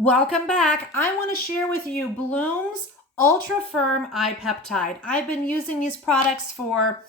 Welcome back. I want to share with you Bloom's Ultra Firm Eye Peptide. I've been using these products for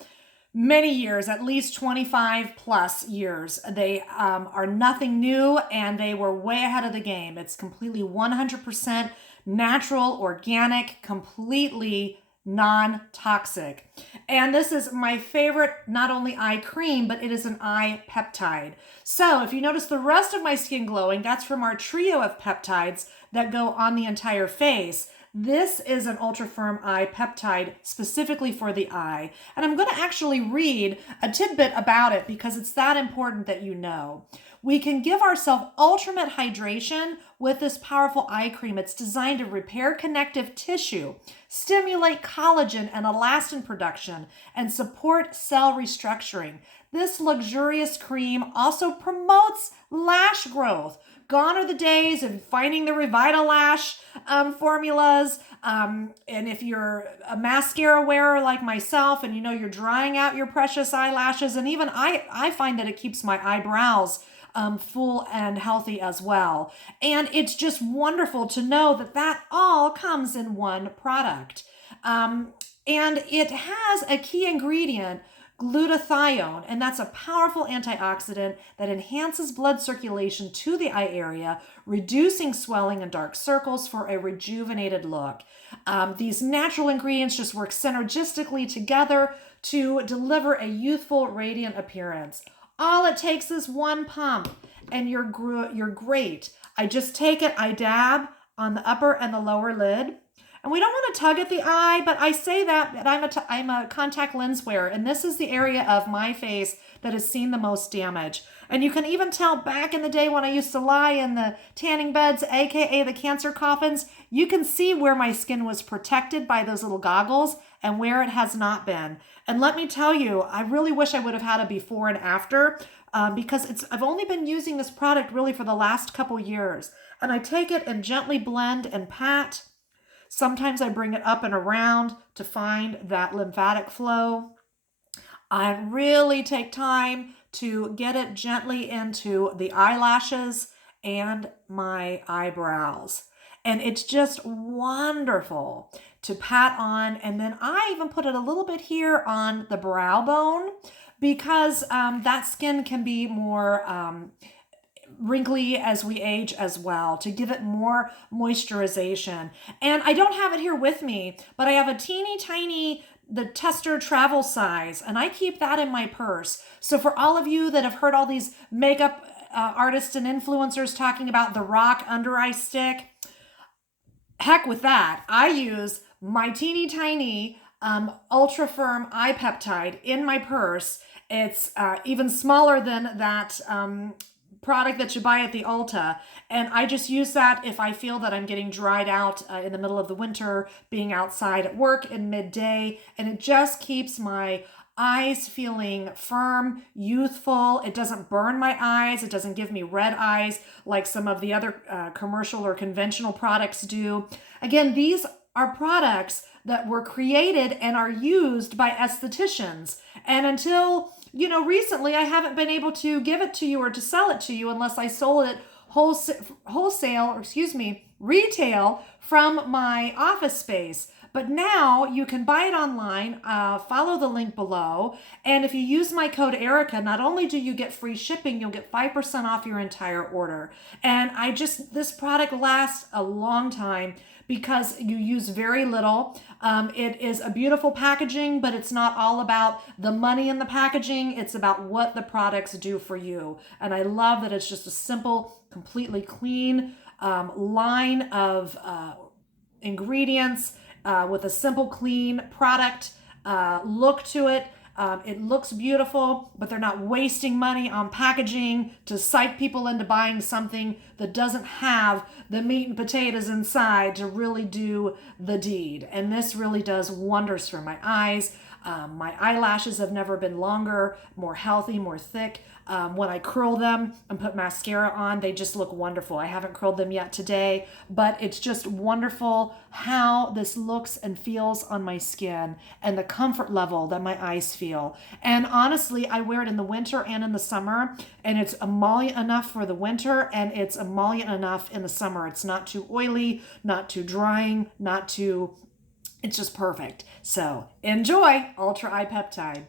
many years, at least 25 plus years. They are nothing new and they were way ahead of the game. It's completely 100% natural, organic, completely non-toxic. And this is my favorite, not only eye cream, but it is an eye peptide. So if you notice the rest of my skin glowing, that's from our trio of peptides that go on the entire face. This is an ultra firm eye peptide specifically for the eye. And I'm going to actually read a tidbit about it because it's that important that you know. We can give ourselves ultimate hydration with this powerful eye cream. It's designed to repair connective tissue, stimulate collagen and elastin production, and support cell restructuring. This luxurious cream also promotes lash growth. Gone are the days of finding the Revital lash formulas. And if you're a mascara wearer like myself and you know you're drying out your precious eyelashes, and even I find that it keeps my eyebrows full and healthy as well. And it's just wonderful to know that that all comes in one product. And it has a key ingredient, glutathione, and that's a powerful antioxidant that enhances blood circulation to the eye area, reducing swelling and dark circles for a rejuvenated look. These natural ingredients just work synergistically together to deliver a youthful, radiant appearance. All it takes is one pump and you're great. I just take it, I dab on the upper and the lower lid. And we don't want to tug at the eye, but I say that I'm a contact lens wearer, and this is the area of my face that has seen the most damage. And you can even tell back in the day when I used to lie in the tanning beds, aka the cancer coffins, you can see where my skin was protected by those little goggles and where it has not been. And let me tell you, I really wish I would have had a before and after because I've only been using this product really for the last couple years. And I take it and gently blend and pat. Sometimes I bring it up and around to find that lymphatic flow. I really take time to get it gently into the eyelashes and my eyebrows. And it's just wonderful to pat on. And then I even put it a little bit here on the brow bone because that skin can be more wrinkly as we age as well, to give it more moisturization. And I don't have it here with me, but I have a teeny tiny, the tester travel size, and I keep that in my purse. So for all of you that have heard all these makeup artists and influencers talking about the Rock under eye stick, heck with that. I use my teeny tiny ultra firm eye peptide in my purse. It's even smaller than that product that you buy at the Ulta. And I just use that if I feel that I'm getting dried out in the middle of the winter, being outside at work in midday. And it just keeps my eyes feeling firm, youthful. It doesn't burn my eyes. It doesn't give me red eyes like some of the other commercial or conventional products do. Again, these are products that were created and are used by estheticians. And until recently, I haven't been able to give it to you or to sell it to you unless I sold it retail from my office space. But now you can buy it online, follow the link below. And if you use my code Erica, not only do you get free shipping, you'll get 5% off your entire order. And this product lasts a long time because you use very little. It is a beautiful packaging, but it's not all about the money in the packaging. It's about what the products do for you. And I love that it's just a simple, completely clean line of ingredients with a simple, clean product look to it. It looks beautiful, but they're not wasting money on packaging to psych people into buying something that doesn't have the meat and potatoes inside to really do the deed. And this really does wonders for my eyes. My eyelashes have never been longer, more healthy, more thick. When I curl them and put mascara on, they just look wonderful. I haven't curled them yet today, but it's just wonderful how this looks and feels on my skin and the comfort level that my eyes feel. And honestly, I wear it in the winter and in the summer, and it's emollient enough for the winter and it's emollient enough in the summer. It's not too oily, not too drying, not too, it's just perfect. So enjoy Ultra Eye Peptide.